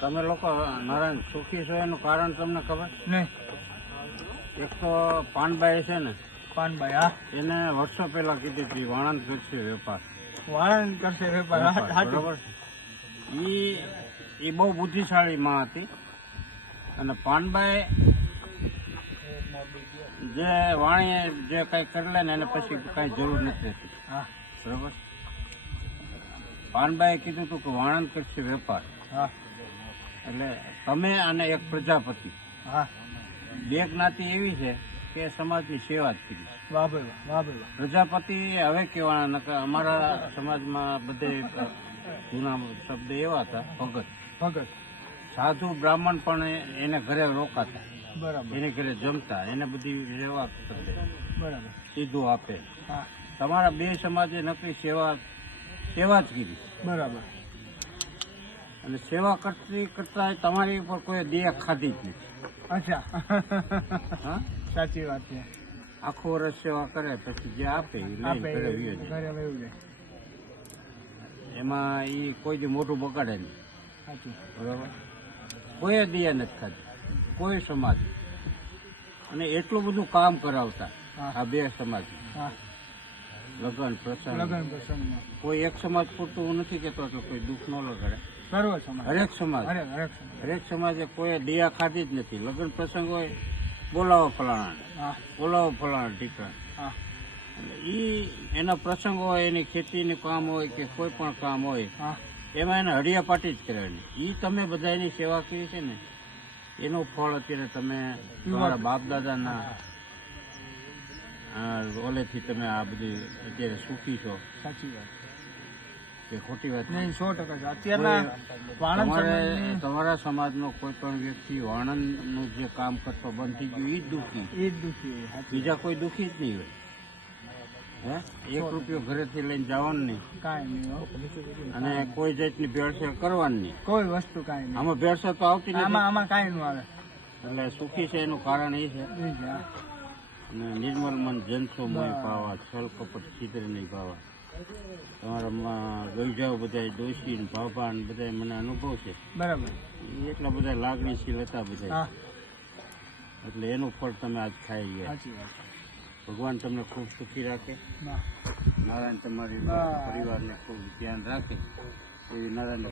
તમે લોકો નારાયણ સુખી છો એનું કારણ તમને ખબર? નહીં. એક તો પાનભાઈ છે ને પાનભાઈ હા. એને વર્ષો પહેલા કીધી હતી વાણંદ કરશે વેપાર. વાણંદ કરશે વેપાર. બરોબર ઈ એ બહુ બુદ્ધિશાળી માં હતી. અને પાનભાઈ જે વાણીએ જે કઈ કરી લે ને એને પછી કઈ જરૂર નથી રહેતી હા. બરોબર? પાનબાઈએ કીધું હતું કે વાણંદ કરશે વેપાર. હા. એટલે તમે અને એક પ્રજાપતિ. હા. બે જ્ઞાતિ એવી છે કે સમાજની સેવા જ કરી. વાહ ભાઈ વાહ, વાહ ભાઈ પ્રજાપતિ હવે કહેવાના નકર અમારા સમાજમાં બધે જૂના શબ્દ એવા હતા ભગત. ભગત. સાધુ બ્રાહ્મણ પણ એને ઘરે રોકાતા. બરાબર. એને ઘરે જમતા એને બધી સેવા બરાબર. સીધું આપે. તમારા બે સમાજે નકરી સેવા સેવા જ કીધી બરાબર. અને સેવા કરતી કરતા તમારી ઉપર કોઈ દેહ ખાધી જ નથી. અચ્છા. હા? સાચી વાત છે. આખો વર્ષ સેવા કરે પછી જે આપે એ એમાં એ કોઈ મોઢું બગાડે નહીં. સાચું. બરોબર? કોઈ દિયા નથી ખાધી. કોઈ સમાજ અને એટલું બધું કામ કરાવતા. આ બે સમાજ હા. લગ્ન પ્રસંગ. લગ્ન પ્રસંગ કોઈ એક સમાજ પૂરતું નથી કેતો કોઈ દુઃખ ન લગાડે. સર્વ સમાજ. હરેક સમાજ. હરેક સમાજ. કોઈ દિયા ખાધી જ નથી. લગ્ન પ્રસંગ હોય બોલાવો ફલાણા. હા. બોલાવો ફલાણા ટીકા હા. ઈ એના પ્રસંગ હોય એની ખેતીનું કામ હોય કે કોઈ પણ કામ હોય હા. એમાં એને હડિયાપાટી જ કરવાની ઈ તમે બધા એની સેવા કરી છે ને એનું ફળ અત્યારે તમે તમારા બાપ દાદાના ઓલેથી તમે આ બધી અત્યારે સુખી છો. સાચી વાત. કે ખોટી વાત નહીં સો ટકા છે. અત્યારના તમારે સમાજની કોઈ પણ વ્યક્તિ વાણંદનું જે કામ કરતો બંધ થઈ ગયું એ જ દુઃખી. એ જ દુઃખી બીજા કોઈ દુઃખી જ નહીં હોય. હે? એક રૂપિયો ઘરેથી લઈને જવાનું નહીં. કાંઈ નહીં અને કોઈ જાતની ભેળસેળ કરવાની નહીં. કોઈ વસ્તુ કાંઈ નહીં. આમાં ભેળસેળ તો આવતી નથી. આમાં આમાં કાંઈ ન આવે. એટલે સુખી છે એનું કારણ એ છે. અને નિર્મલ મન જનસો મોય પાવા છલ કપટ છિદ્ર નહીં પાવા તમારામાં ગઈ જાઓ બધા ને ભાભા ને બધા મને અનુભવ છે. બરાબર. એટલા બધા લાગણીશીલ હતા બધા એટલે એનું ફળ તમે આજ ખાઈ ગયા. ભગવાન તમને ખૂબ સુખી રાખે. નારાયણ તમારી પરિવાર પરિવારને ખૂબ ધ્યાન રાખે. એવી નારાયણ